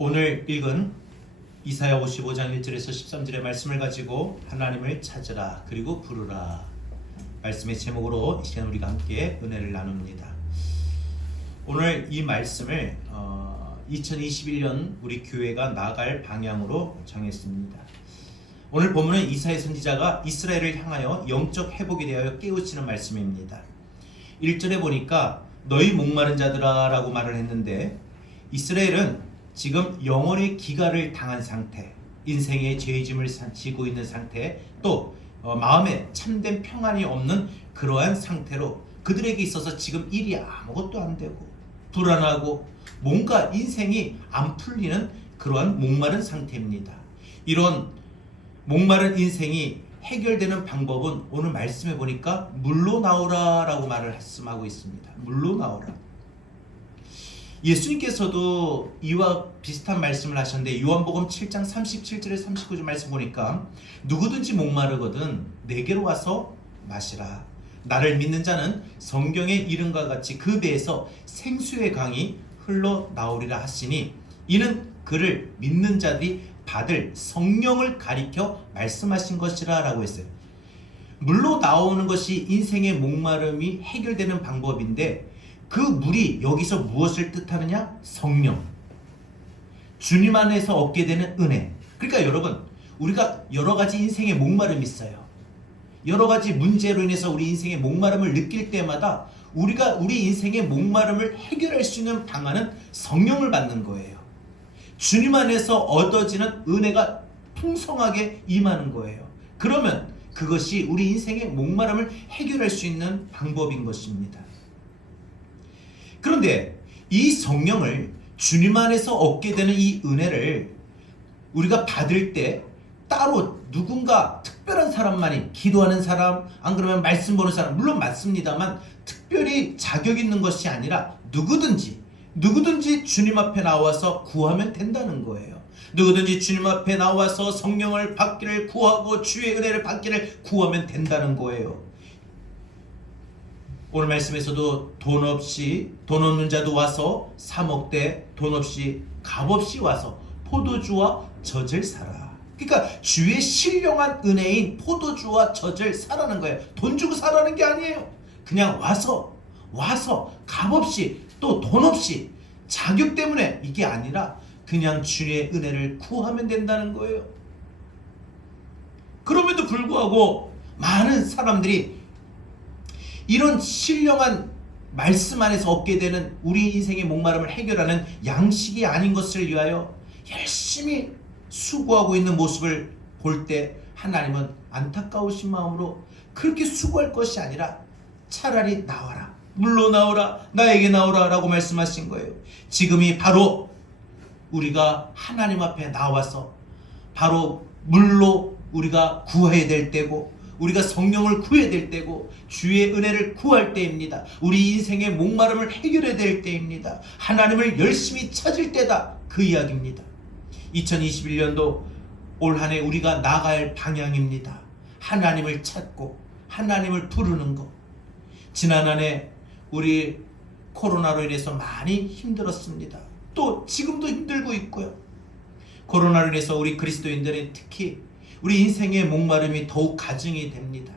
오늘 읽은 이사야 55장 1절에서 13절의 말씀을 가지고 하나님을 찾으라 그리고 부르라 말씀의 제목으로 이 시간 우리가 함께 은혜를 나눕니다. 오늘 이 말씀을 2021년 우리 교회가 나아갈 방향으로 정했습니다. 오늘 본문은 이사야 선지자가 이스라엘을 향하여 영적 회복에 대하여 깨우치는 말씀입니다. 1절에 보니까 너희 목마른 자들아 라고 말을 했는데, 이스라엘은 지금 영원의 기갈을 당한 상태, 인생의 죄짐을 지고 있는 상태, 또 마음에 참된 평안이 없는 그러한 상태로 그들에게 있어서 지금 일이 아무것도 안 되고 불안하고 뭔가 인생이 안 풀리는 그러한 목마른 상태입니다. 이런 목마른 인생이 해결되는 방법은 오늘 말씀해 보니까 물로 나오라 라고 말씀하고 있습니다. 물로 나오라. 예수님께서도 이와 비슷한 말씀을 하셨는데, 요한복음 7장 37절에 39절 말씀 보니까 누구든지 목마르거든 내게로 와서 마시라. 나를 믿는 자는 성경의 이름과 같이 그 배에서 생수의 강이 흘러나오리라 하시니, 이는 그를 믿는 자들이 받을 성령을 가리켜 말씀하신 것이라 라고 했어요. 물로 나오는 것이 인생의 목마름이 해결되는 방법인데, 그 물이 여기서 무엇을 뜻하느냐? 성령, 주님 안에서 얻게 되는 은혜. 그러니까 여러분, 우리가 여러 가지 인생의 목마름이 있어요. 여러 가지 문제로 인해서 우리 인생의 목마름을 느낄 때마다 우리가 우리 인생의 목마름을 해결할 수 있는 방안은 성령을 받는 거예요. 주님 안에서 얻어지는 은혜가 풍성하게 임하는 거예요. 그러면 그것이 우리 인생의 목마름을 해결할 수 있는 방법인 것입니다. 그런데 이 성령을, 주님 안에서 얻게 되는 이 은혜를 우리가 받을 때 따로 누군가 특별한 사람만이, 기도하는 사람, 안 그러면 말씀 보는 사람, 물론 맞습니다만 특별히 자격 있는 것이 아니라 누구든지 주님 앞에 나와서 구하면 된다는 거예요. 누구든지 주님 앞에 나와서 성령을 받기를 구하고 주의 은혜를 받기를 구하면 된다는 거예요. 오늘 말씀에서도 돈 없는 자도 와서 사 먹되 돈 없이 값없이 와서 포도주와 젖을 사라. 그러니까 주의 신령한 은혜인 포도주와 젖을 사라는 거예요. 돈 주고 사라는 게 아니에요. 그냥 와서 값없이, 또 돈 없이, 자격 때문에, 이게 아니라 그냥 주의 은혜를 구하면 된다는 거예요. 그럼에도 불구하고 많은 사람들이 이런 신령한 말씀 안에서 얻게 되는 우리 인생의 목마름을 해결하는 양식이 아닌 것을 위하여 열심히 수고하고 있는 모습을 볼 때 하나님은 안타까우신 마음으로 그렇게 수고할 것이 아니라 차라리 나와라, 물로 나오라, 나에게 나오라 라고 말씀하신 거예요. 지금이 바로 우리가 하나님 앞에 나와서 바로 물로 우리가 구해야 될 때고, 우리가 성령을 구해야 될 때고, 주의 은혜를 구할 때입니다. 우리 인생의 목마름을 해결해야 될 때입니다. 하나님을 열심히 찾을 때다, 그 이야기입니다. 2021년도 올 한 해 우리가 나갈 방향입니다. 하나님을 찾고 하나님을 부르는 것. 지난 한 해 우리 코로나로 인해서 많이 힘들었습니다. 또 지금도 힘들고 있고요. 코로나로 인해서 우리 그리스도인들은 특히 우리 인생의 목마름이 더욱 가증이 됩니다.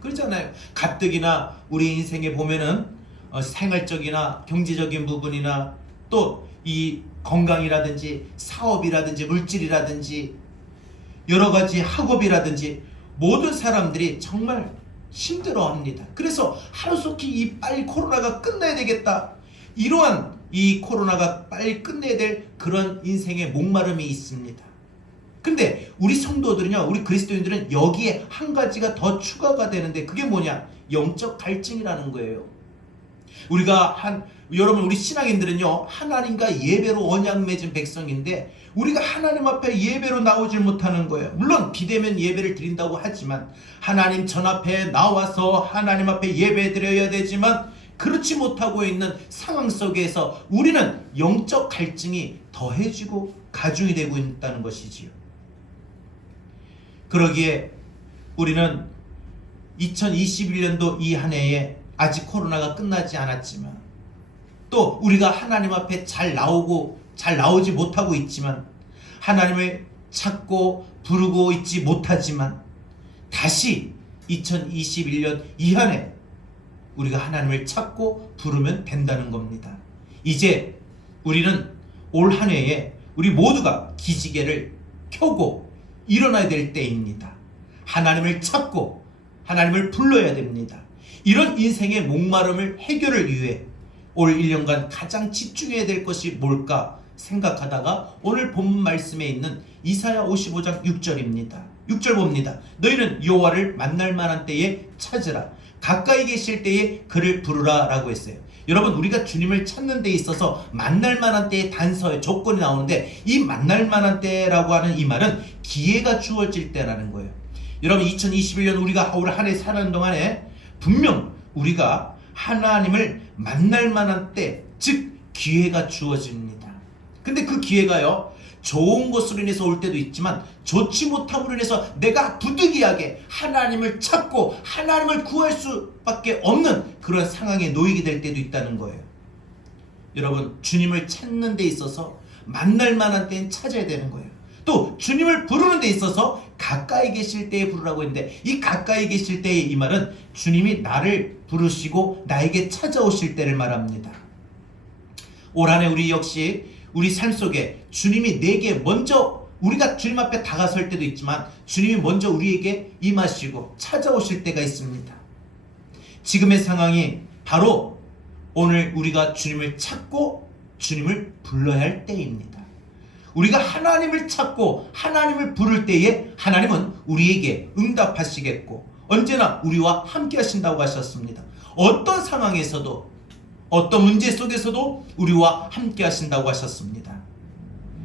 그렇잖아요. 가뜩이나 우리 인생에 보면은 생활적이나 경제적인 부분이나 또 이 건강이라든지 사업이라든지 물질이라든지 여러 가지 학업이라든지 모든 사람들이 정말 힘들어합니다. 그래서 하루속히 빨리 코로나가 끝나야 되겠다, 이러한 이 코로나가 빨리 끝내야 될 그런 인생의 목마름이 있습니다. 근데 우리 성도들은요, 우리 그리스도인들은 여기에 한 가지가 더 추가가 되는데, 그게 뭐냐? 영적 갈증이라는 거예요. 여러분, 우리 신앙인들은요, 하나님과 예배로 언약 맺은 백성인데 우리가 하나님 앞에 예배로 나오질 못하는 거예요. 물론 비대면 예배를 드린다고 하지만, 하나님 전 앞에 나와서 하나님 앞에 예배 드려야 되지만 그렇지 못하고 있는 상황 속에서 우리는 영적 갈증이 더해지고 가중이 되고 있다는 것이지요. 그러기에 우리는 2021년도 이 한 해에 아직 코로나가 끝나지 않았지만, 또 우리가 하나님 앞에 잘 나오고 잘 나오지 못하고 있지만, 하나님을 찾고 부르고 있지 못하지만, 다시 2021년 이 한해 우리가 하나님을 찾고 부르면 된다는 겁니다. 이제 우리는 올 한 해에 우리 모두가 기지개를 켜고 일어나야 될 때입니다. 하나님을 찾고 하나님을 불러야 됩니다. 이런 인생의 목마름을 해결을 위해 올 1년간 가장 집중해야 될 것이 뭘까 생각하다가 오늘 본문 말씀에 있는 이사야 55장 6절입니다. 6절 봅니다. 너희는 여호와를 만날 만한 때에 찾으라. 가까이 계실 때에 그를 부르라 라고 했어요. 여러분, 우리가 주님을 찾는 데 있어서 만날 만한 때의 단서의 조건이 나오는데, 이 만날 만한 때라고 하는 이 말은 기회가 주어질 때라는 거예요. 여러분, 2021년 우리가 올 한 해 사는 동안에 분명 우리가 하나님을 만날 만한 때, 즉 기회가 주어집니다. 근데 그 기회가요, 좋은 것으로 인해서 올 때도 있지만 좋지 못함으로 인해서 내가 부득이하게 하나님을 찾고 하나님을 구할 수밖에 없는 그런 상황에 놓이게 될 때도 있다는 거예요. 여러분, 주님을 찾는 데 있어서 만날 만한 때는 찾아야 되는 거예요. 또 주님을 부르는 데 있어서 가까이 계실 때에 부르라고 했는데, 이 가까이 계실 때의 이 말은 주님이 나를 부르시고 나에게 찾아오실 때를 말합니다. 올 한 해 우리 역시 우리 삶 속에 주님이 내게 먼저, 우리가 주님 앞에 다가설 때도 있지만 주님이 먼저 우리에게 임하시고 찾아오실 때가 있습니다. 지금의 상황이 바로 오늘 우리가 주님을 찾고 주님을 불러야 할 때입니다. 우리가 하나님을 찾고 하나님을 부를 때에 하나님은 우리에게 응답하시겠고 언제나 우리와 함께 하신다고 하셨습니다. 어떤 상황에서도, 어떤 문제 속에서도 우리와 함께 하신다고 하셨습니다.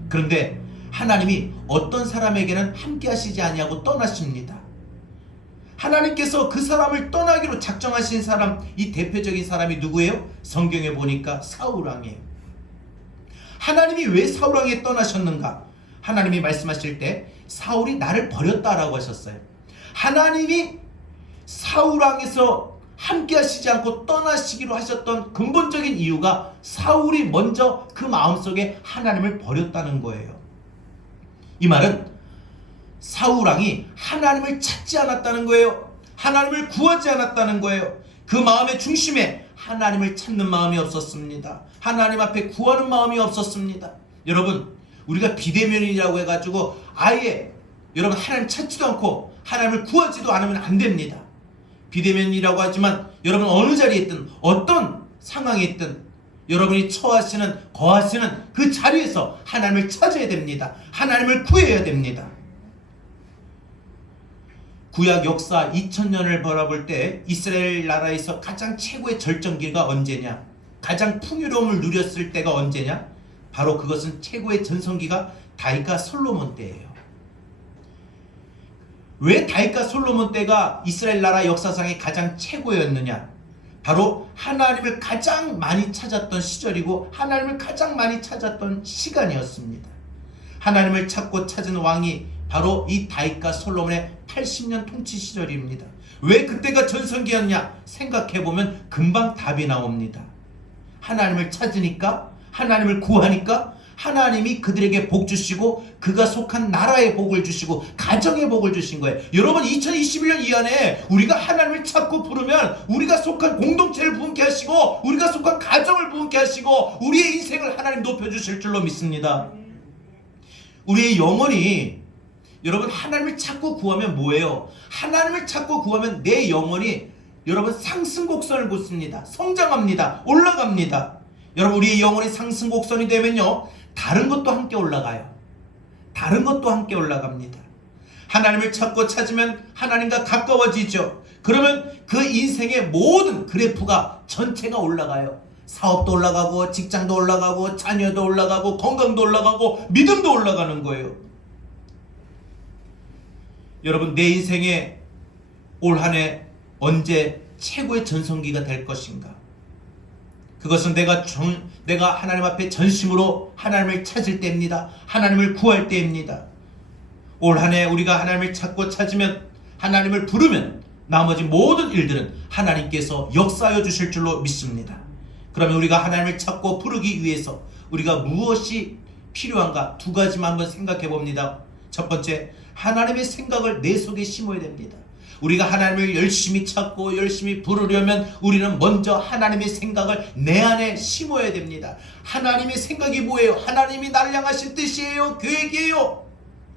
그런데 하나님이 어떤 사람에게는 함께 하시지 아니하고 떠나십니다. 하나님께서 그 사람을 떠나기로 작정하신 사람, 이 대표적인 사람이 누구예요? 성경에 보니까 사울왕이에요. 하나님이 왜 사울왕에 떠나셨는가? 하나님이 말씀하실 때 사울이 나를 버렸다라고 하셨어요. 하나님이 사울왕에서 함께 하시지 않고 떠나시기로 하셨던 근본적인 이유가 사울이 먼저 그 마음속에 하나님을 버렸다는 거예요. 이 말은 사울왕이 하나님을 찾지 않았다는 거예요. 하나님을 구하지 않았다는 거예요. 그 마음의 중심에 하나님을 찾는 마음이 없었습니다. 하나님 앞에 구하는 마음이 없었습니다. 여러분, 우리가 비대면이라고 해가지고 아예 여러분 하나님 찾지도 않고 하나님을 구하지도 않으면 안 됩니다. 비대면이라고 하지만 여러분 어느 자리에 있든 어떤 상황에 있든 여러분이 처하시는, 거하시는 그 자리에서 하나님을 찾아야 됩니다. 하나님을 구해야 됩니다. 구약 역사 2000년을 바라볼 때 이스라엘 나라에서 가장 최고의 절정기가 언제냐? 가장 풍요로움을 누렸을 때가 언제냐? 바로 그것은 최고의 전성기가 다윗과 솔로몬 때예요. 왜 다윗과 솔로몬 때가 이스라엘 나라 역사상의 가장 최고였느냐? 바로 하나님을 가장 많이 찾았던 시절이고 하나님을 가장 많이 찾았던 시간이었습니다. 하나님을 찾고 찾은 왕이 바로 이 다윗과 솔로몬의 80년 통치 시절입니다. 왜 그때가 전성기였냐? 생각해보면 금방 답이 나옵니다. 하나님을 찾으니까, 하나님을 구하니까 하나님이 그들에게 복 주시고 그가 속한 나라에 복을 주시고 가정에 복을 주신 거예요. 여러분, 2021년 이 안에 우리가 하나님을 찾고 부르면 우리가 속한 공동체를 부흥케 하시고 우리가 속한 가정을 부흥케 하시고 우리의 인생을 하나님 높여주실 줄로 믿습니다. 우리의 영혼이, 여러분, 하나님을 찾고 구하면 뭐예요? 하나님을 찾고 구하면 내 영혼이 여러분 상승곡선을 긋습니다. 성장합니다. 올라갑니다. 여러분, 우리의 영혼이 상승곡선이 되면요, 다른 것도 함께 올라가요. 다른 것도 함께 올라갑니다. 하나님을 찾고 찾으면 하나님과 가까워지죠. 그러면 그 인생의 모든 그래프가 전체가 올라가요. 사업도 올라가고 직장도 올라가고 자녀도 올라가고 건강도 올라가고 믿음도 올라가는 거예요. 여러분, 내 인생에 올 한 해 언제 최고의 전성기가 될 것인가? 그것은 내가 하나님 앞에 전심으로 하나님을 찾을 때입니다. 하나님을 구할 때입니다. 올 한 해 우리가 하나님을 찾고 찾으면, 하나님을 부르면 나머지 모든 일들은 하나님께서 역사하여 주실 줄로 믿습니다. 그러면 우리가 하나님을 찾고 부르기 위해서 우리가 무엇이 필요한가? 두 가지만 한번 생각해 봅니다. 첫 번째, 하나님의 생각을 내 속에 심어야 됩니다. 우리가 하나님을 열심히 찾고 열심히 부르려면 우리는 먼저 하나님의 생각을 내 안에 심어야 됩니다. 하나님의 생각이 뭐예요? 하나님이 나를 향하신 뜻이에요? 계획이에요?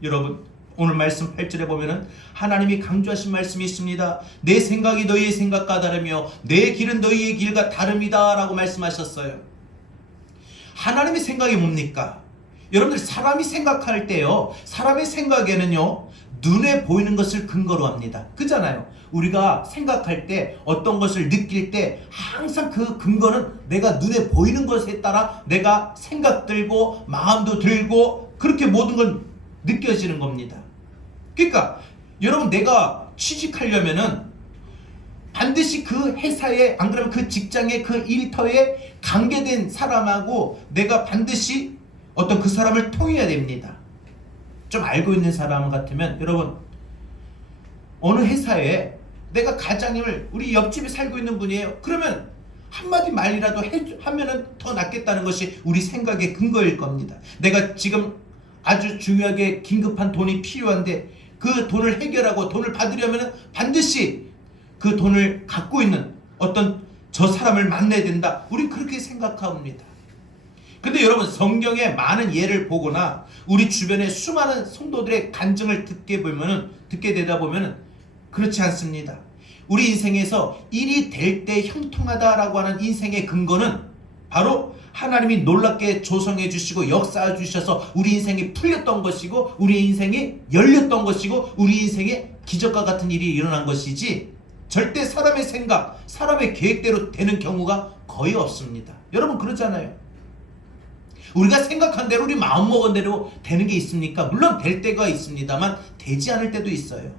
여러분, 오늘 말씀 8절에 보면은 하나님이 강조하신 말씀이 있습니다. 내 생각이 너희의 생각과 다르며 내 길은 너희의 길과 다릅니다 라고 말씀하셨어요. 하나님의 생각이 뭡니까? 여러분들, 사람이 생각할 때요, 사람의 생각에는요, 눈에 보이는 것을 근거로 합니다. 그잖아요. 우리가 생각할 때, 어떤 것을 느낄 때 항상 그 근거는 내가 눈에 보이는 것에 따라 내가 생각 들고 마음도 들고 그렇게 모든 건 느껴지는 겁니다. 그러니까 여러분, 내가 취직하려면은 반드시 그 회사에, 안 그러면 그 직장의 그 일터에 관계된 사람하고 내가 반드시 어떤 그 사람을 통해야 됩니다. 좀 알고 있는 사람 같으면, 여러분, 어느 회사에 내가 과장님을, 우리 옆집에 살고 있는 분이에요. 그러면 한마디 말이라도 하면은 더 낫겠다는 것이 우리 생각의 근거일 겁니다. 내가 지금 아주 중요하게 긴급한 돈이 필요한데 그 돈을 해결하고 돈을 받으려면 반드시 그 돈을 갖고 있는 어떤 저 사람을 만나야 된다. 우리 그렇게 생각합니다. 근데 여러분, 성경의 많은 예를 보거나 우리 주변의 수많은 성도들의 간증을 듣게 되다 보면은 그렇지 않습니다. 우리 인생에서 일이 될 때 형통하다라고 하는 인생의 근거는 바로 하나님이 놀랍게 조성해 주시고 역사해 주셔서 우리 인생이 풀렸던 것이고 우리 인생이 열렸던 것이고 우리 인생에 기적과 같은 일이 일어난 것이지, 절대 사람의 생각, 사람의 계획대로 되는 경우가 거의 없습니다. 여러분, 그러잖아요. 우리가 생각한 대로, 우리 마음먹은 대로 되는 게 있습니까? 물론 될 때가 있습니다만 되지 않을 때도 있어요.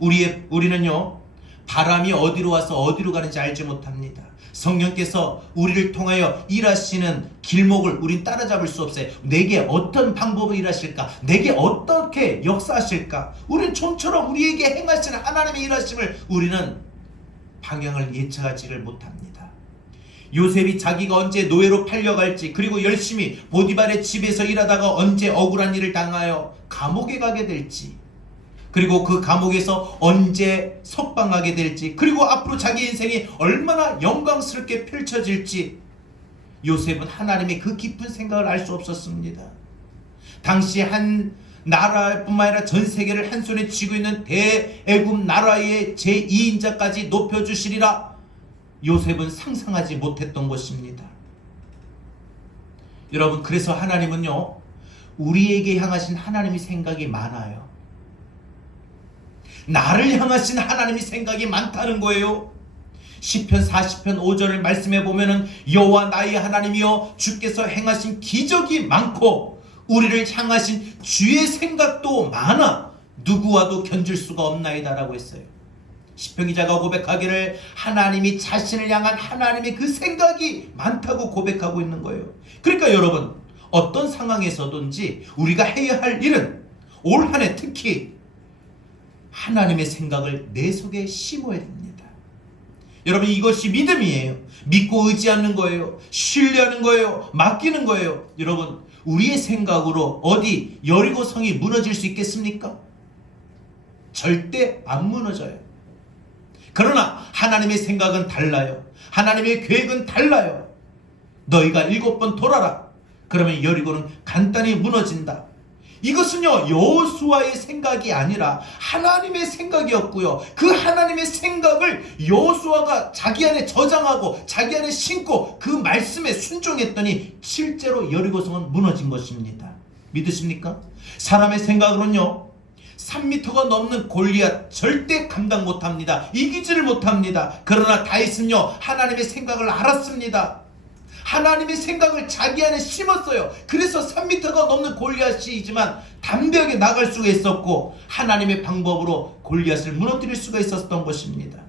우리는요, 바람이 어디로 와서 어디로 가는지 알지 못합니다. 성령께서 우리를 통하여 일하시는 길목을 우린 따라잡을 수 없어요. 내게 어떤 방법으로 일하실까? 내게 어떻게 역사하실까? 우리는 좀처럼 우리에게 행하시는 하나님의 일하심을 우리는 방향을 예측하지를 못합니다. 요셉이 자기가 언제 노예로 팔려갈지, 그리고 열심히 보디발의 집에서 일하다가 언제 억울한 일을 당하여 감옥에 가게 될지, 그리고 그 감옥에서 언제 석방하게 될지, 그리고 앞으로 자기 인생이 얼마나 영광스럽게 펼쳐질지, 요셉은 하나님의 그 깊은 생각을 알 수 없었습니다. 당시 한 나라뿐만 아니라 전 세계를 한 손에 쥐고 있는 대애굽 나라의 제2인자까지 높여주시리라 요셉은 상상하지 못했던 것입니다. 여러분, 그래서 하나님은요, 우리에게 향하신 하나님의 생각이 많아요. 나를 향하신 하나님의 생각이 많다는 거예요. 시편 40편 5절을 말씀해 보면은 여호와 나의 하나님이여 주께서 행하신 기적이 많고 우리를 향하신 주의 생각도 많아 누구와도 견줄 수가 없나이다 라고 했어요. 시편 기자가 고백하기를 하나님이 자신을 향한 하나님의 그 생각이 많다고 고백하고 있는 거예요. 그러니까 여러분, 어떤 상황에서든지 우리가 해야 할 일은 올 한 해 특히 하나님의 생각을 내 속에 심어야 됩니다. 여러분, 이것이 믿음이에요. 믿고 의지하는 거예요. 신뢰하는 거예요. 맡기는 거예요. 여러분, 우리의 생각으로 어디 여리고성이 무너질 수 있겠습니까? 절대 안 무너져요. 그러나 하나님의 생각은 달라요. 하나님의 계획은 달라요. 너희가 7번 돌아라. 그러면 여리고는 간단히 무너진다. 이것은요, 여호수아의 생각이 아니라 하나님의 생각이었고요. 그 하나님의 생각을 여호수아가 자기 안에 저장하고 자기 안에 심고 그 말씀에 순종했더니 실제로 여리고성은 무너진 것입니다. 믿으십니까? 사람의 생각으로는요, 3m가 넘는 골리앗 절대 감당 못합니다. 이기지를 못합니다. 그러나 다윗은요, 하나님의 생각을 알았습니다. 하나님의 생각을 자기 안에 심었어요. 그래서 3m가 넘는 골리앗이지만 담대하게 나갈 수가 있었고 하나님의 방법으로 골리앗을 무너뜨릴 수가 있었던 것입니다.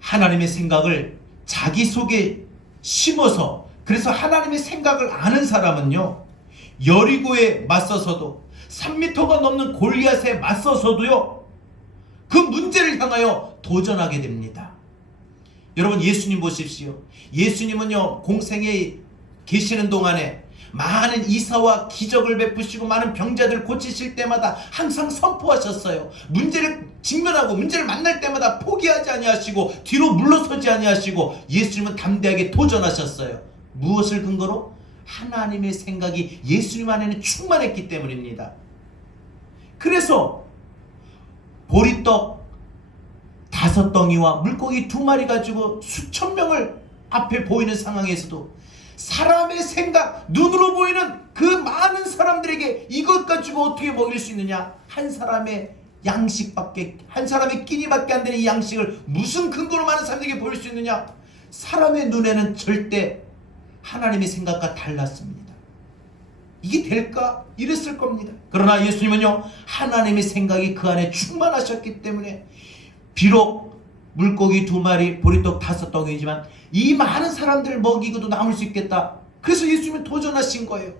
하나님의 생각을 자기 속에 심어서, 그래서 하나님의 생각을 아는 사람은요, 여리고에 맞서서도 3m가 넘는 골리앗에 맞서서도요, 그 문제를 향하여 도전하게 됩니다. 여러분, 예수님 보십시오. 예수님은요, 공생의 계시는 동안에 많은 이사와 기적을 베푸시고 많은 병자들 고치실 때마다 항상 선포하셨어요. 문제를 직면하고 문제를 만날 때마다 포기하지 아니하시고 뒤로 물러서지 아니하시고 예수님은 담대하게 도전하셨어요. 무엇을 근거로? 하나님의 생각이 예수님 안에는 충만했기 때문입니다. 그래서 보리떡 5덩이와 물고기 2마리 가지고 수천 명을 앞에 보이는 상황에서도 사람의 생각, 눈으로 보이는 그 많은 사람들에게 이것 가지고 어떻게 먹일 수 있느냐? 한 사람의 양식밖에, 한 사람의 끼니밖에 안 되는 이 양식을 무슨 근거로 많은 사람들에게 보일 수 있느냐? 사람의 눈에는 절대 하나님의 생각과 달랐습니다. 이게 될까? 이랬을 겁니다. 그러나 예수님은요, 하나님의 생각이 그 안에 충만하셨기 때문에 비록 물고기 2마리, 보리떡 5덩이지만 이 많은 사람들을 먹이고도 남을 수 있겠다. 그래서 예수님은 도전하신 거예요.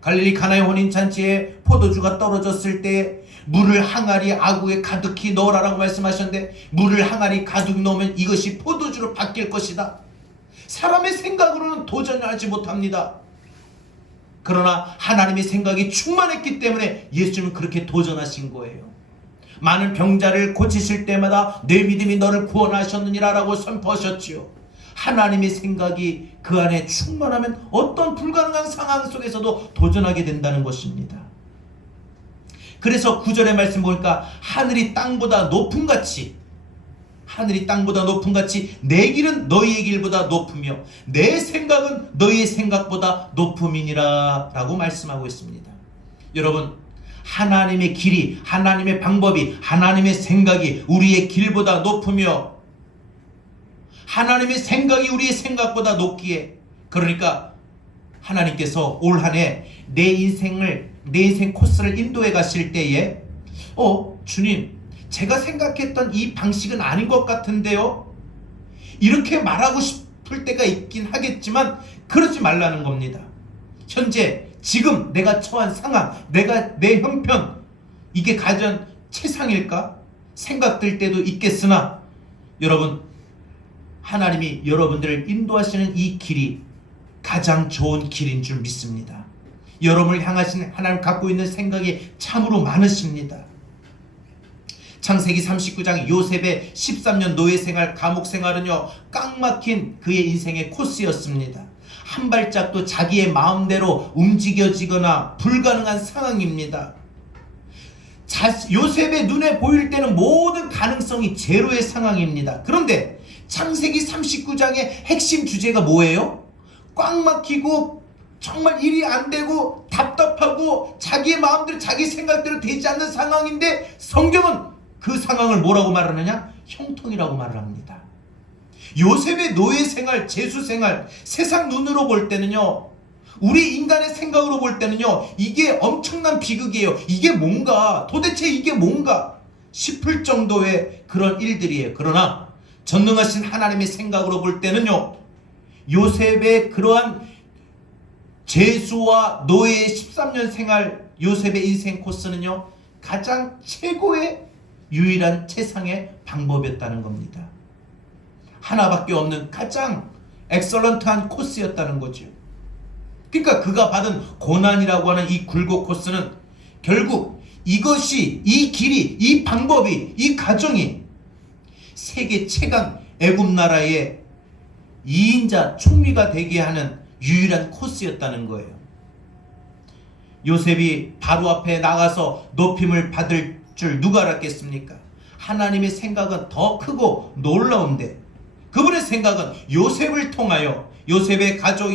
갈릴리 가나의 혼인잔치에 포도주가 떨어졌을 때 물을 항아리 아구에 가득히 넣으라라고 말씀하셨는데, 물을 항아리 가득 넣으면 이것이 포도주로 바뀔 것이다. 사람의 생각으로는 도전하지 못합니다. 그러나 하나님의 생각이 충만했기 때문에 예수님은 그렇게 도전하신 거예요. 많은 병자를 고치실 때마다 내 믿음이 너를 구원하셨느니라 라고 선포하셨지요. 하나님의 생각이 그 안에 충만하면 어떤 불가능한 상황 속에서도 도전하게 된다는 것입니다. 그래서 9절의 말씀 보니까 하늘이 땅보다 높음 같이, 하늘이 땅보다 높음 같이 내 길은 너희의 길보다 높으며 내 생각은 너희의 생각보다 높음이니라 라고 말씀하고 있습니다. 여러분, 하나님의 길이, 하나님의 방법이, 하나님의 생각이 우리의 길보다 높으며 하나님의 생각이 우리의 생각보다 높기에, 그러니까 하나님께서 올 한 해 내 인생 코스를 인도해 가실 때에 주님, 제가 생각했던 이 방식은 아닌 것 같은데요? 이렇게 말하고 싶을 때가 있긴 하겠지만 그러지 말라는 겁니다. 현재 지금 내가 처한 상황, 내 형편, 이게 가장 최상일까 생각될 때도 있겠으나, 여러분, 하나님이 여러분들을 인도하시는 이 길이 가장 좋은 길인 줄 믿습니다. 여러분을 향하신 하나님 갖고 있는 생각이 참으로 많으십니다. 창세기 39장 요셉의 13년 노예생활, 감옥생활은요, 꽉 막힌 그의 인생의 코스였습니다. 한 발짝도 자기의 마음대로 움직여지거나 불가능한 상황입니다. 요셉의 눈에 보일 때는 모든 가능성이 제로의 상황입니다. 그런데 창세기 39장의 핵심 주제가 뭐예요? 꽉 막히고 정말 일이 안 되고 답답하고 자기의 마음대로 자기 생각대로 되지 않는 상황인데, 성경은 그 상황을 뭐라고 말하느냐? 형통이라고 말을 합니다. 요셉의 노예 생활, 제수 생활, 세상 눈으로 볼 때는요, 우리 인간의 생각으로 볼 때는요, 이게 엄청난 비극이에요. 이게 뭔가, 도대체 이게 뭔가 싶을 정도의 그런 일들이에요. 그러나 전능하신 하나님의 생각으로 볼 때는요, 요셉의 그러한 제수와 노예의 13년 생활, 요셉의 인생 코스는요, 가장 최고의 유일한 최상의 방법이었다는 겁니다. 하나밖에 없는 가장 엑설런트한 코스였다는 거죠. 그러니까 그가 받은 고난이라고 하는 이 굴곡 코스는 결국 이것이, 이 길이, 이 방법이, 이 과정이 세계 최강 애굽 나라의 2인자 총리가 되게 하는 유일한 코스였다는 거예요. 요셉이 바로 앞에 나가서 높임을 받을 줄 누가 알았겠습니까? 하나님의 생각은 더 크고 놀라운데, 그분의 생각은 요셉을 통하여 요셉의 가족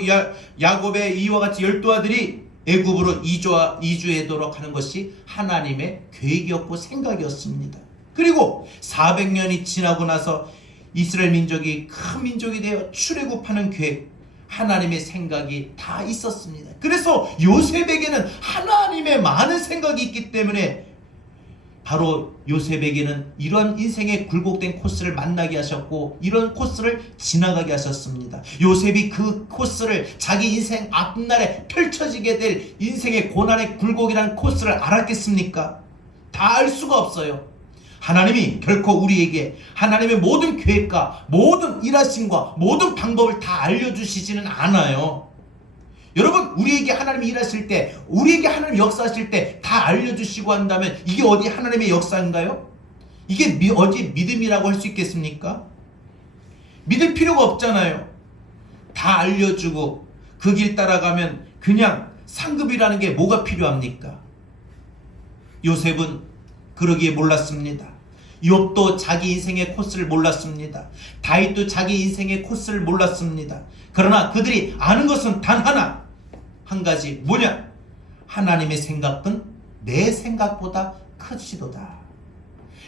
야곱의 이와 같이 12아들이 애굽으로 이주하도록 하는 것이 하나님의 계획이었고 생각이었습니다. 그리고 400년이 지나고 나서 이스라엘 민족이 큰 민족이 되어 출애굽하는 계획, 하나님의 생각이 다 있었습니다. 그래서 요셉에게는 하나님의 많은 생각이 있기 때문에 바로 요셉에게는 이런 인생의 굴곡된 코스를 만나게 하셨고, 이런 코스를 지나가게 하셨습니다. 요셉이 그 코스를 자기 인생 앞날에 펼쳐지게 될 인생의 고난의 굴곡이라는 코스를 알았겠습니까? 다 알 수가 없어요. 하나님이 결코 우리에게 하나님의 모든 계획과 모든 일하심과 모든 방법을 다 알려주시지는 않아요. 여러분, 우리에게 하나님이 일하실 때, 우리에게 하나님 역사하실 때 다 알려주시고 한다면 이게 어디 하나님의 역사인가요? 이게 어디 믿음이라고 할 수 있겠습니까? 믿을 필요가 없잖아요. 다 알려주고 그 길 따라가면 그냥 상급이라는 게 뭐가 필요합니까? 요셉은 그러기에 몰랐습니다. 욥도 자기 인생의 코스를 몰랐습니다. 다윗도 자기 인생의 코스를 몰랐습니다. 그러나 그들이 아는 것은 단 하나, 한 가지, 뭐냐? 하나님의 생각은 내 생각보다 크시도다.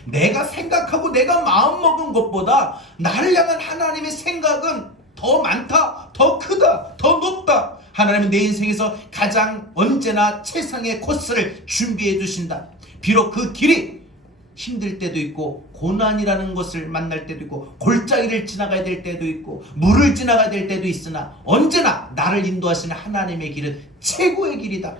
내가 생각하고 내가 마음먹은 것보다 나를 향한 하나님의 생각은 더 많다, 더 크다, 더 높다. 하나님은 내 인생에서 가장 언제나 최상의 코스를 준비해 주신다. 비록 그 길이 힘들 때도 있고 고난이라는 것을 만날 때도 있고 골짜기를 지나가야 될 때도 있고 물을 지나가야 될 때도 있으나 언제나 나를 인도하시는 하나님의 길은 최고의 길이다.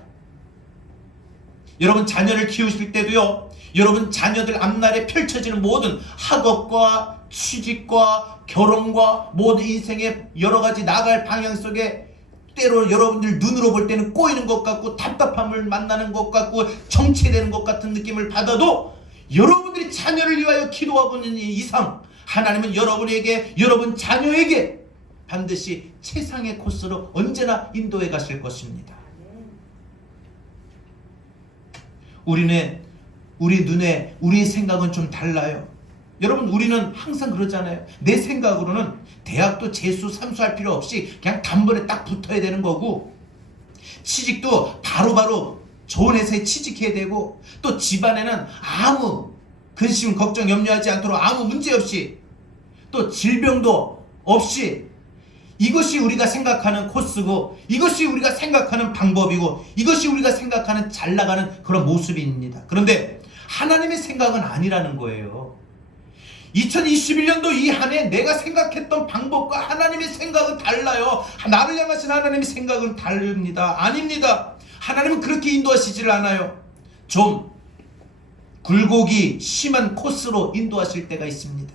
여러분, 자녀를 키우실 때도요, 여러분 자녀들 앞날에 펼쳐지는 모든 학업과 취직과 결혼과 모든 인생의 여러 가지 나갈 방향 속에 때로 여러분들 눈으로 볼 때는 꼬이는 것 같고 답답함을 만나는 것 같고 정체되는 것 같은 느낌을 받아도 여러분들이 자녀를 위하여 기도하고 있는 이상 하나님은 여러분에게, 여러분 자녀에게 반드시 최상의 코스로 언제나 인도해 가실 것입니다. 우리 눈에 우리의 생각은 좀 달라요. 여러분, 우리는 항상 그러잖아요. 내 생각으로는 대학도 재수 삼수할 필요 없이 그냥 단번에 딱 붙어야 되는 거고, 취직도 바로바로 좋은 회사에 취직해야 되고, 또 집안에는 아무 근심 걱정 염려하지 않도록 아무 문제 없이, 또 질병도 없이, 이것이 우리가 생각하는 코스고, 이것이 우리가 생각하는 방법이고, 이것이 우리가 생각하는 잘 나가는 그런 모습입니다. 그런데 하나님의 생각은 아니라는 거예요. 2021년도 이 한 해 내가 생각했던 방법과 하나님의 생각은 달라요. 나를 향하신 하나님의 생각은 다릅니다. 아닙니다. 하나님은 그렇게 인도하시질 않아요. 좀 굴곡이 심한 코스로 인도하실 때가 있습니다.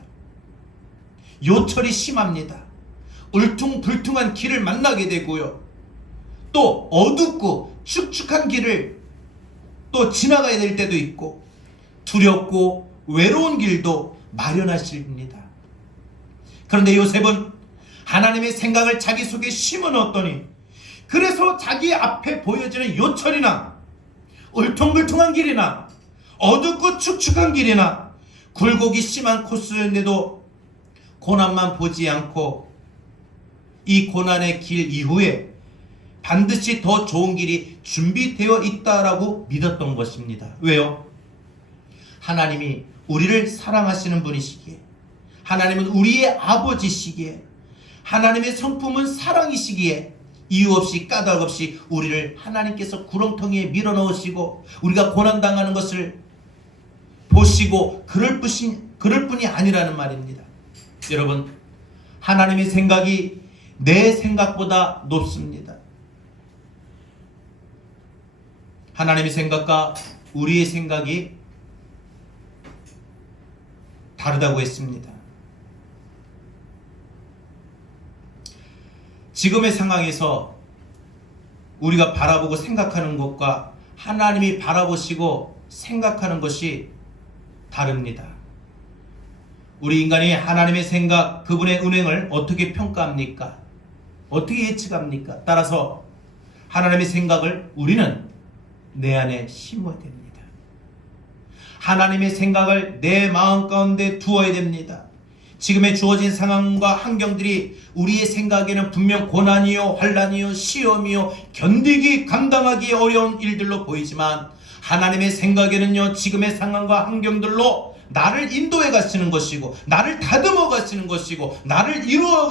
요철이 심합니다. 울퉁불퉁한 길을 만나게 되고요, 또 어둡고 축축한 길을 또 지나가야 될 때도 있고, 두렵고 외로운 길도 마련하십니다. 그런데 요셉은 하나님의 생각을 자기 속에 심어 넣었더니, 그래서 자기 앞에 보여지는 요철이나 울퉁불퉁한 길이나 어둡고 축축한 길이나 굴곡이 심한 코스인데도 고난만 보지 않고 이 고난의 길 이후에 반드시 더 좋은 길이 준비되어 있다라고 믿었던 것입니다. 왜요? 하나님이 우리를 사랑하시는 분이시기에, 하나님은 우리의 아버지시기에, 하나님의 성품은 사랑이시기에 이유 없이 까닭 없이 우리를 하나님께서 구렁텅이에 밀어넣으시고 우리가 고난당하는 것을 보시고 그럴 뿐이 아니라는 말입니다. 여러분, 하나님의 생각이 내 생각보다 높습니다. 하나님의 생각과 우리의 생각이 다르다고 했습니다. 지금의 상황에서 우리가 바라보고 생각하는 것과 하나님이 바라보시고 생각하는 것이 다릅니다. 우리 인간이 하나님의 생각, 그분의 운행을 어떻게 평가합니까? 어떻게 예측합니까? 따라서 하나님의 생각을 우리는 내 안에 심어야 됩니다. 하나님의 생각을 내 마음 가운데 두어야 됩니다. 지금의 주어진 상황과 환경들이 우리의 생각에는 분명 고난이요, 환난이요, 시험이요, 견디기, 감당하기 어려운 일들로 보이지만 하나님의 생각에는요, 지금의 상황과 환경들로 나를 인도해 가시는 것이고, 나를 다듬어 가시는 것이고, 나를 이루어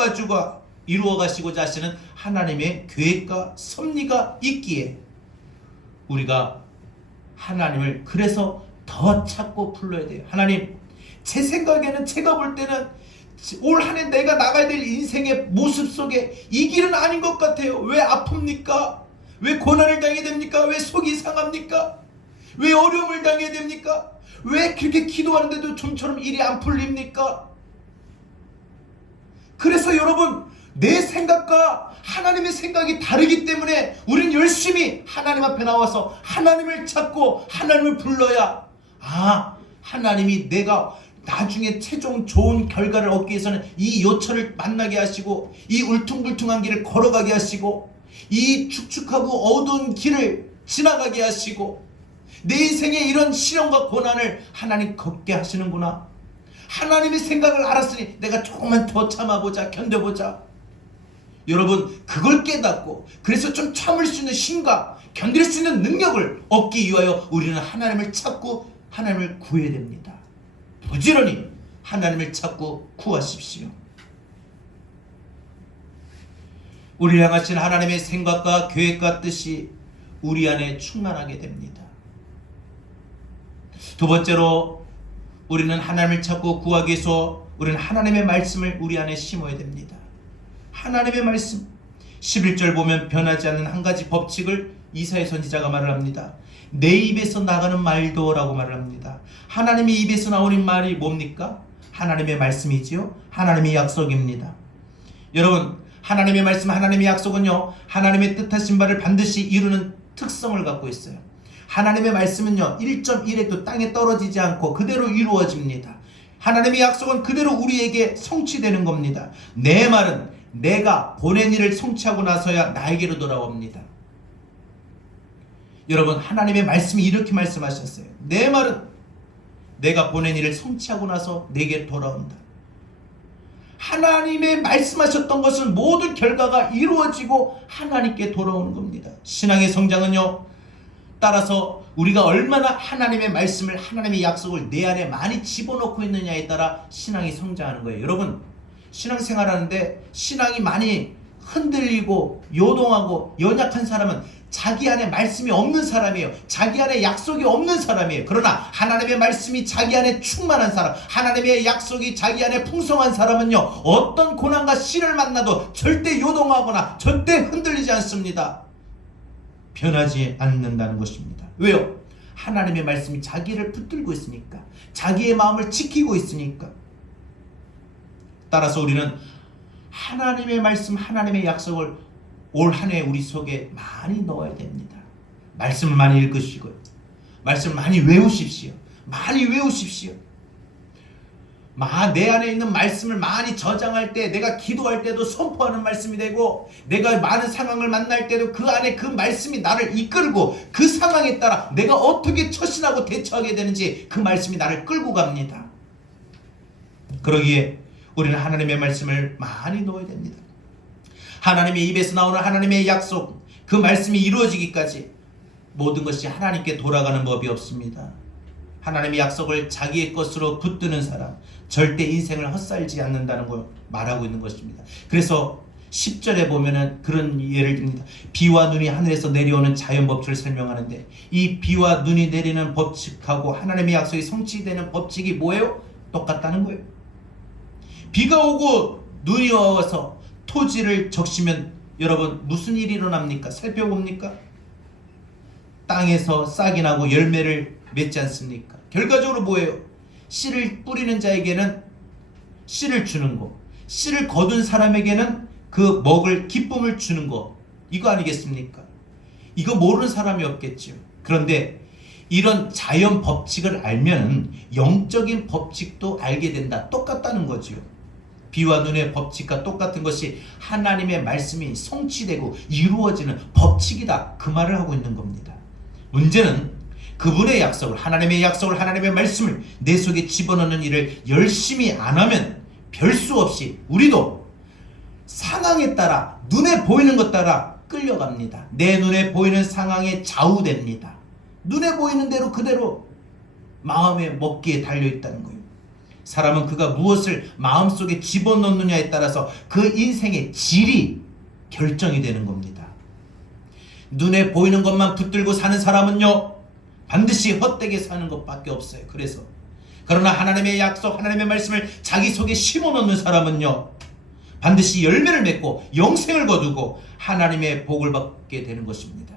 가시고자 하시는 하나님의 계획과 섭리가 있기에 우리가 하나님을 그래서 더 찾고 불러야 돼요. 하나님, 제 생각에는, 제가 볼 때는 올 한 해 내가 나가야 될 인생의 모습 속에 이 길은 아닌 것 같아요. 왜 아픕니까? 왜 고난을 당해야 됩니까? 왜 속이 상합니까? 왜 어려움을 당해야 됩니까? 왜 그렇게 기도하는데도 좀처럼 일이 안 풀립니까? 그래서 여러분, 내 생각과 하나님의 생각이 다르기 때문에 우리는 열심히 하나님 앞에 나와서 하나님을 찾고 하나님을 불러야, 하나님이 내가 나중에 최종 좋은 결과를 얻기 위해서는 이 요철을 만나게 하시고, 이 울퉁불퉁한 길을 걸어가게 하시고, 이 축축하고 어두운 길을 지나가게 하시고, 내 인생의 이런 시련과 고난을 하나님 겪게 하시는구나. 하나님의 생각을 알았으니 내가 조금만 더 참아보자, 견뎌보자. 여러분, 그걸 깨닫고, 그래서 좀 참을 수 있는 힘과 견딜 수 있는 능력을 얻기 위하여 우리는 하나님을 찾고 하나님을 구해야 됩니다. 부지런히 하나님을 찾고 구하십시오. 우리를 향하신 하나님의 생각과 계획과 뜻이 우리 안에 충만하게 됩니다. 두 번째로, 우리는 하나님을 찾고 구하기 위해서 우리는 하나님의 말씀을 우리 안에 심어야 됩니다. 하나님의 말씀, 11절 보면 변하지 않는 한 가지 법칙을 이사야 선지자가 말을 합니다. 내 입에서 나가는 말도 라고 말을 합니다. 하나님의 입에서 나오는 말이 뭡니까? 하나님의 말씀이지요. 하나님의 약속입니다. 여러분, 하나님의 말씀, 하나님의 약속은요, 하나님의 뜻하신 바를 반드시 이루는 특성을 갖고 있어요. 하나님의 말씀은요, 1.1핵도 땅에 떨어지지 않고 그대로 이루어집니다. 하나님의 약속은 그대로 우리에게 성취되는 겁니다. 내 말은 내가 보낸 일을 성취하고 나서야 나에게로 돌아옵니다. 여러분, 하나님의 말씀이 이렇게 말씀하셨어요. 내 말은 내가 보낸 일을 성취하고 나서 내게 돌아온다. 하나님의 말씀하셨던 것은 모든 결과가 이루어지고 하나님께 돌아오는 겁니다. 신앙의 성장은요, 따라서 우리가 얼마나 하나님의 말씀을, 하나님의 약속을 내 안에 많이 집어넣고 있느냐에 따라 신앙이 성장하는 거예요. 여러분, 신앙생활하는데 신앙이 많이 흔들리고 요동하고 연약한 사람은 자기 안에 말씀이 없는 사람이에요. 자기 안에 약속이 없는 사람이에요. 그러나 하나님의 말씀이 자기 안에 충만한 사람, 하나님의 약속이 자기 안에 풍성한 사람은요, 어떤 고난과 시련을 만나도 절대 요동하거나 절대 흔들리지 않습니다. 변하지 않는다는 것입니다. 왜요? 하나님의 말씀이 자기를 붙들고 있으니까, 자기의 마음을 지키고 있으니까. 따라서 우리는 하나님의 말씀, 하나님의 약속을 올 한 해 우리 속에 많이 넣어야 됩니다. 말씀을 많이 읽으시고요, 말씀을 많이 외우십시오. 많이 외우십시오. 내 안에 있는 말씀을 많이 저장할 때, 내가 기도할 때도 선포하는 말씀이 되고, 내가 많은 상황을 만날 때도 그 안에 그 말씀이 나를 이끌고, 그 상황에 따라 내가 어떻게 처신하고 대처하게 되는지 그 말씀이 나를 끌고 갑니다. 그러기에 우리는 하나님의 말씀을 많이 넣어야 됩니다. 하나님의 입에서 나오는 하나님의 약속, 그 말씀이 이루어지기까지 모든 것이 하나님께 돌아가는 법이 없습니다. 하나님의 약속을 자기의 것으로 붙드는 사람, 절대 인생을 헛살지 않는다는 걸 말하고 있는 것입니다. 그래서 10절에 보면은 그런 예를 듭니다. 비와 눈이 하늘에서 내려오는 자연 법칙을 설명하는데, 이 비와 눈이 내리는 법칙하고 하나님의 약속이 성취되는 법칙이 뭐예요? 똑같다는 거예요. 비가 오고 눈이 와서 토지를 적시면 여러분 무슨 일이 일어납니까? 살펴봅니까? 땅에서 싹이 나고 열매를 맺지 않습니까? 결과적으로 뭐예요? 씨를 뿌리는 자에게는 씨를 주는 거, 씨를 거둔 사람에게는 그 먹을 기쁨을 주는 거, 이거 아니겠습니까? 이거 모르는 사람이 없겠죠. 그런데 이런 자연 법칙을 알면 영적인 법칙도 알게 된다. 똑같다는 거죠. 비와 눈의 법칙과 똑같은 것이 하나님의 말씀이 성취되고 이루어지는 법칙이다, 그 말을 하고 있는 겁니다. 문제는 그분의 약속을, 하나님의 약속을, 하나님의 말씀을 내 속에 집어넣는 일을 열심히 안 하면 별 수 없이 우리도 상황에 따라, 눈에 보이는 것 따라 끌려갑니다. 내 눈에 보이는 상황에 좌우됩니다. 눈에 보이는 대로 그대로 마음에 먹기에 달려있다는 거예요. 사람은 그가 무엇을 마음속에 집어넣느냐에 따라서 그 인생의 질이 결정이 되는 겁니다. 눈에 보이는 것만 붙들고 사는 사람은요, 반드시 헛되게 사는 것밖에 없어요. 그러나 하나님의 약속, 하나님의 말씀을 자기 속에 심어놓는 사람은요, 반드시 열매를 맺고 영생을 거두고 하나님의 복을 받게 되는 것입니다.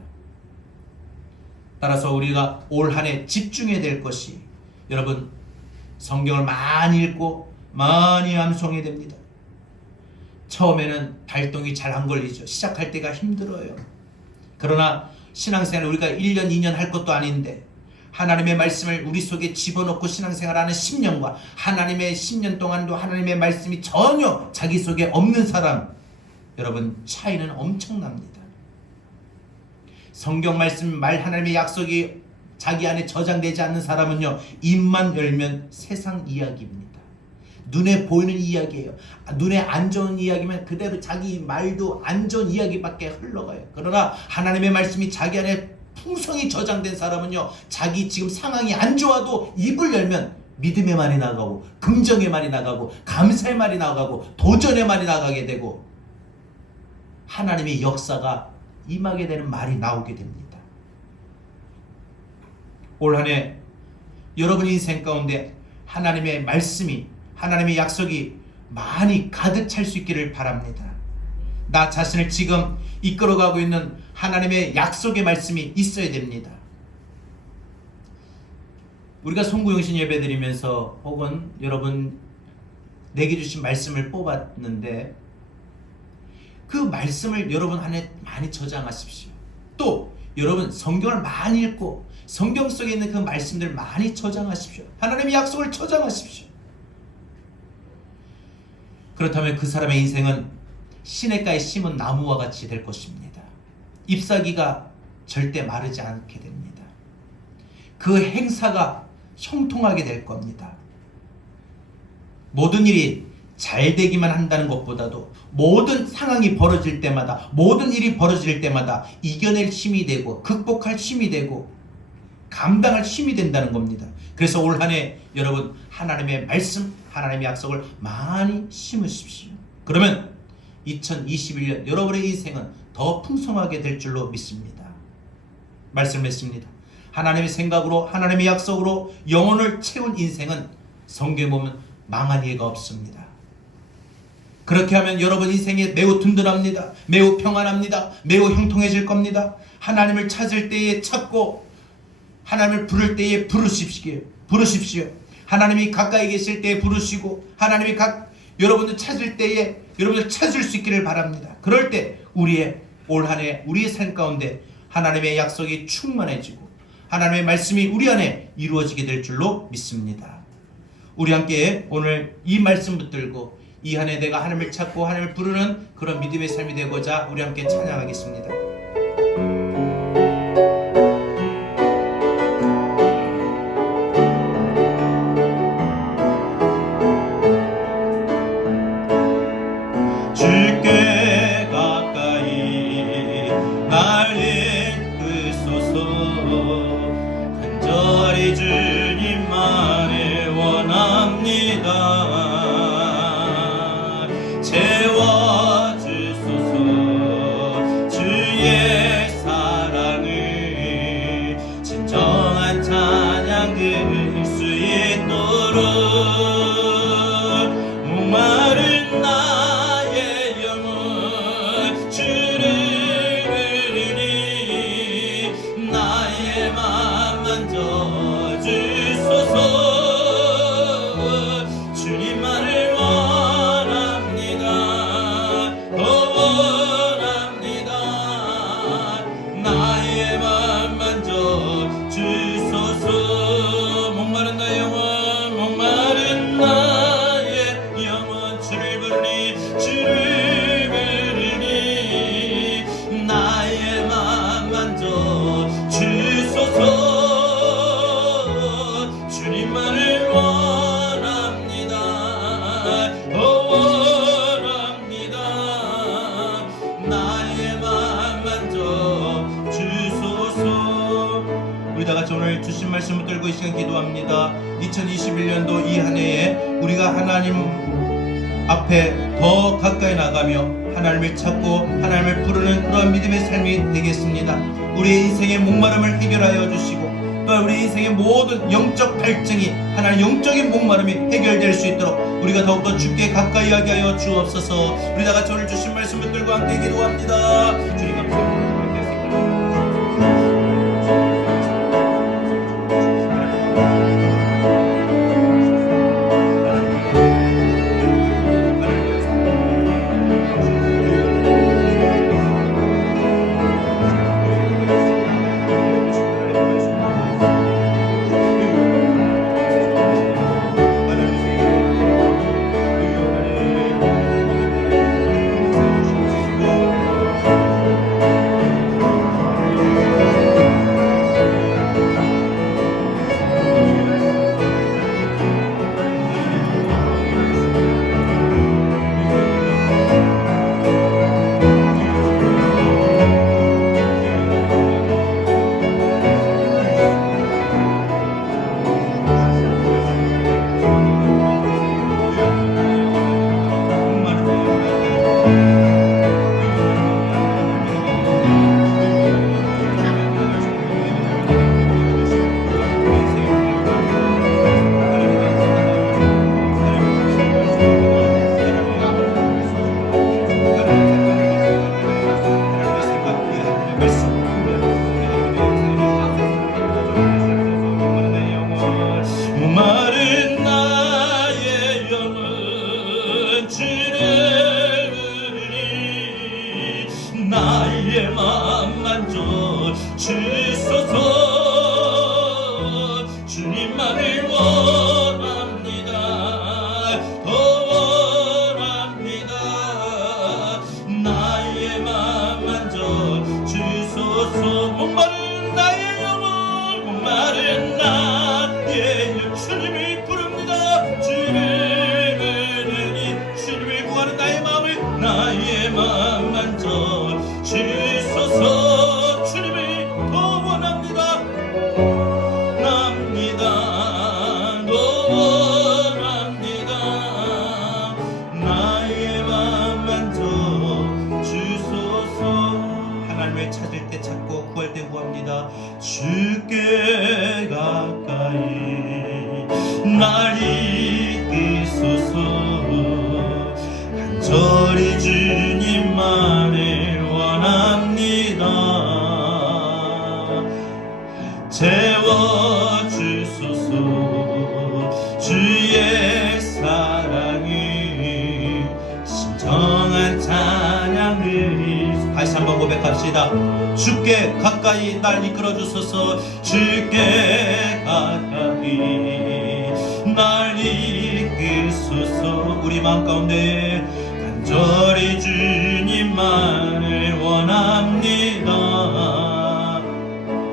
따라서 우리가 올 한 해 집중해야 될 것이, 여러분, 성경을 많이 읽고 많이 암송해야 됩니다. 처음에는 발동이 잘 안 걸리죠. 시작할 때가 힘들어요. 그러나 신앙생활 우리가 1년 2년 할 것도 아닌데 하나님의 말씀을 우리 속에 집어넣고 신앙생활하는 10년과 하나님의 10년 동안도 하나님의 말씀이 전혀 자기 속에 없는 사람, 여러분, 차이는 엄청납니다. 성경 말씀 하나님의 약속이 자기 안에 저장되지 않는 사람은요, 입만 열면 세상 이야기입니다. 눈에 보이는 이야기예요. 눈에 안 좋은 이야기면 그대로 자기 말도 안 좋은 이야기밖에 흘러가요. 그러나 하나님의 말씀이 자기 안에 풍성히 저장된 사람은요, 자기 지금 상황이 안 좋아도 입을 열면 믿음의 말이 나가고 긍정의 말이 나가고 감사의 말이 나가고 도전의 말이 나가게 되고 하나님의 역사가 임하게 되는 말이 나오게 됩니다. 올 한 해 여러분 인생 가운데 하나님의 말씀이, 하나님의 약속이 많이 가득 찰 수 있기를 바랍니다. 나 자신을 지금 이끌어가고 있는 하나님의 약속의 말씀이 있어야 됩니다. 우리가 송구영신 예배 드리면서 혹은 여러분 내게 주신 말씀을 뽑았는데 그 말씀을 여러분 안에 많이 저장하십시오. 또 여러분 성경을 많이 읽고 성경 속에 있는 그 말씀들을 많이 저장하십시오. 하나님의 약속을 저장하십시오. 그렇다면 그 사람의 인생은 시냇가에 심은 나무와 같이 될 것입니다. 잎사귀가 절대 마르지 않게 됩니다. 그 행사가 형통하게 될 겁니다. 모든 일이 잘 되기만 한다는 것보다도 모든 상황이 벌어질 때마다, 모든 일이 벌어질 때마다 이겨낼 힘이 되고 극복할 힘이 되고 감당할 힘이 된다는 겁니다. 그래서 올 한 해 여러분 하나님의 말씀, 하나님의 약속을 많이 심으십시오. 그러면 2021년 여러분의 인생은 더 풍성하게 될 줄로 믿습니다. 말씀했습니다. 하나님의 생각으로, 하나님의 약속으로 영혼을 채운 인생은 성경에 보면 망한 예가 없습니다. 그렇게 하면 여러분 인생이 매우 든든합니다. 매우 평안합니다. 매우 형통해질 겁니다. 하나님을 찾을 때에 찾고 하나님을 부를 때에 부르십시오. 하나님이 가까이 계실 때에 부르시고 하나님이 여러분들 찾을 때에 여러분들 찾을 수 있기를 바랍니다. 그럴 때 우리의 올 한 해 우리의 삶 가운데 하나님의 약속이 충만해지고 하나님의 말씀이 우리 안에 이루어지게 될 줄로 믿습니다. 우리 함께 오늘 이 말씀 붙들고 이 한 해 내가 하나님을 찾고 하나님을 부르는 그런 믿음의 삶이 되고자 우리 함께 찬양하겠습니다. 주께 가까이 날 이끄소서. 간절히 주님만을 원합니다. 채워주소서. 주의 사랑을 진정한 찬양 드릴 수 있도록 목마른 나의 영혼 주를 부르니 나의 맘 만져주소서. 주님만을 원합니다. 원합니다. 나의 맘 만져주소서. 목마른 나의 영혼, 목마른 나의 영혼 주를 부르니 나의 맘 만져주소서. 주님만을 원합니다. 원합니다. 나의 맘 만져주소서. 우리 다같이 오늘 주신 말씀을 들고 이 시간 기도합니다. 2021년도 이 한 해에 우리가 하나님 앞에 더 가까이 나가며 하나님을 찾고 하나님을 부르는 그런 믿음의 삶이 되겠습니다. 우리의 인생의 목마름을 해결하여 주시고 또 우리 인생의 모든 영적 갈증이 하나님 영적인 목마름이 해결될 수 있도록 우리가 더욱더 주께 가까이 하게 하여 주옵소서. 우리 다같이 오늘 주신 말씀을 들고 함께 기도합니다. 주님 감사합니다. 나의 맘 만져 주소서. 주님만을 원합니다. 더 원합니다. 나의 맘 만져 주소서. 목마른 나의 영혼, 목마른 나의 영, 주님을 부릅니다. 주님을 부르니 주님을 구하는 나의 마음을, 나의 맘 만져 주소서. 주님을 더 원합니다. 납니다. 더 원합니다. 나의 맘 만져 주소서. 하나님을 찾을 때 찾고 구할 때 구합니다. 주께 가까이 날 이끄소서. 간절히 주님만을 원합니다. 채워주소서. 주의 사랑이 신정한 찬양을. 다시 한번 고백합시다. 주께 가까이 날 이끌어주소서. 주께 가까이 날 이끌소서. 우리 마음 가운데 간절히 주님만을 원합니다.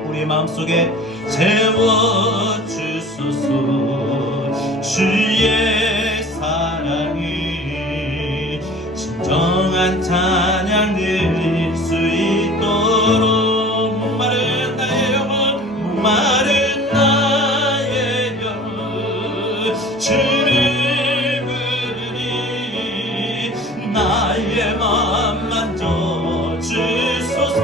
우리 마음속에 채워주소서. 주의 사랑이 진정한 찬양 드릴 수 있도록. 목마른 나의 영혼, 목마른 나의 영혼, 주를 부르니 나의 맘 만져 주소서.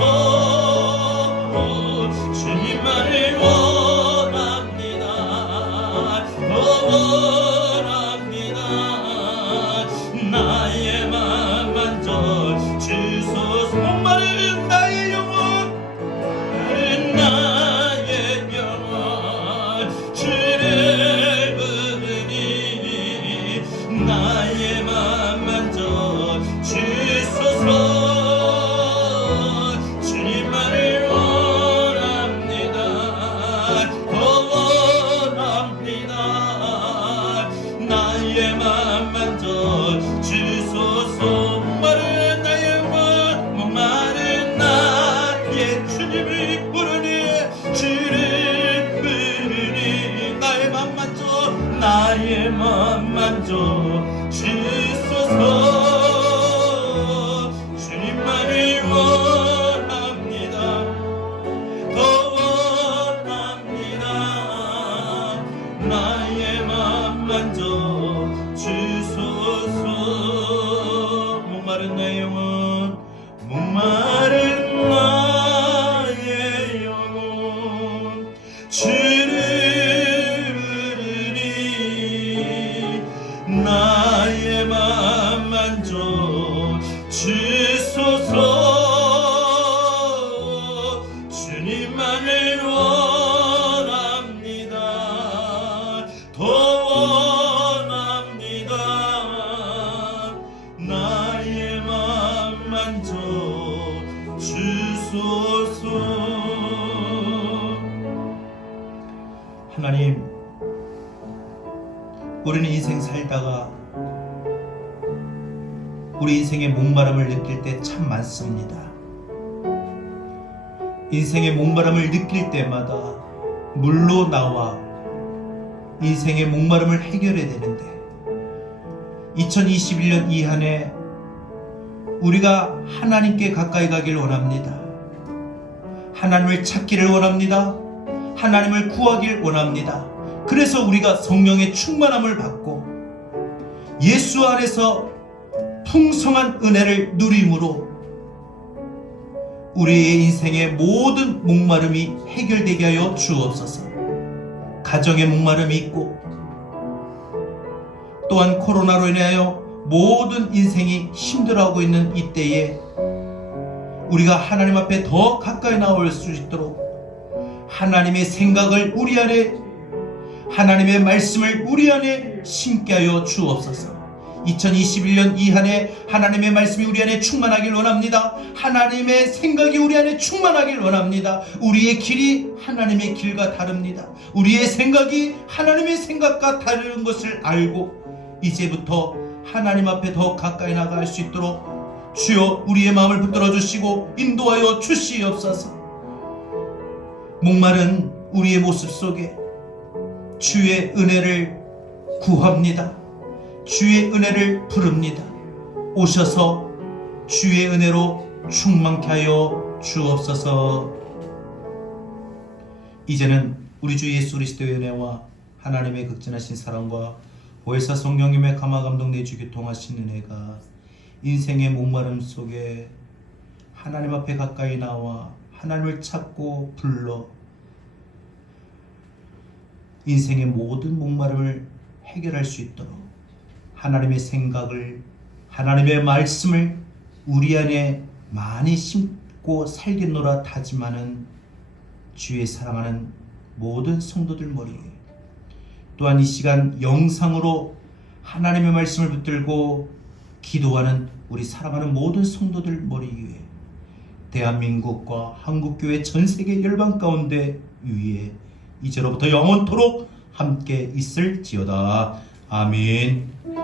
주님만을 원합니다. 더 원합니다. 나의 맘 만져 주소서. 목마른 나의 영혼, 목마른 나의 영혼, 주를 부르니 나의 맘 만져 주소서. 주님만을 원합니다. 더 원합니다. 나의 맘 만져 주소서. 목마른 나의 영혼, 목마른 나의 주님을 부르니 주를 부르니 나의 맘 만져, 나의 맘 만져 주소서. 주님만을 원합니다. 더 원합니다. 나의 맘 만져 주소서. 목마른 나의 영혼, 목마른 나의 영혼, 주를 부르니 나의 맘 만져 주소서. 주님만을 원합니다. 더 원합니다. 나의 맘 만져 주소서. 하나님, 우리는 인생 살다가 우리 인생의 목마름을 느낄 때 참 많습니다. 인생의 목마름을 느낄 때마다 물로 나와 인생의 목마름을 해결해야 되는데, 2021년 이 한 해 우리가 하나님께 가까이 가길 원합니다. 하나님을 찾기를 원합니다. 하나님을 구하길 원합니다. 그래서 우리가 성령의 충만함을 받고 예수 안에서 풍성한 은혜를 누림으로 우리의 인생의 모든 목마름이 해결되게 하여 주옵소서. 가정의 목마름이 있고, 또한 코로나로 인하여 모든 인생이 힘들어하고 있는 이때에 우리가 하나님 앞에 더 가까이 나올 수 있도록 하나님의 생각을 우리 안에, 하나님의 말씀을 우리 안에 심게 하여 주옵소서. 2021년 이 한 해 하나님의 말씀이 우리 안에 충만하길 원합니다. 하나님의 생각이 우리 안에 충만하길 원합니다. 우리의 길이 하나님의 길과 다릅니다. 우리의 생각이 하나님의 생각과 다른 것을 알고 이제부터 하나님 앞에 더 가까이 나아갈 수 있도록 주여 우리의 마음을 붙들어 주시고 인도하여 주시옵소서. 목마른 우리의 모습 속에 주의 은혜를 구합니다. 주의 은혜를 부릅니다. 오셔서 주의 은혜로 충만케 하여 주옵소서. 이제는 우리 주 예수 그리스도의 은혜와 하나님의 극진하신 사랑과 보혜사 성령님의 감화 감동 내주 교통하신 은혜가 인생의 목마름 속에 하나님 앞에 가까이 나와 하나님을 찾고 불러 인생의 모든 목마름을 해결할 수 있도록 하나님의 생각을, 하나님의 말씀을 우리 안에 많이 심고 살겠노라 다짐하는 주의 사랑하는 모든 성도들 머리에, 또한 이 시간 영상으로 하나님의 말씀을 붙들고 기도하는 우리 사랑하는 모든 성도들 머리 위에, 대한민국과 한국교회 전세계 열방 가운데 위에 이제로부터 영원토록 함께 있을지어다. 아멘.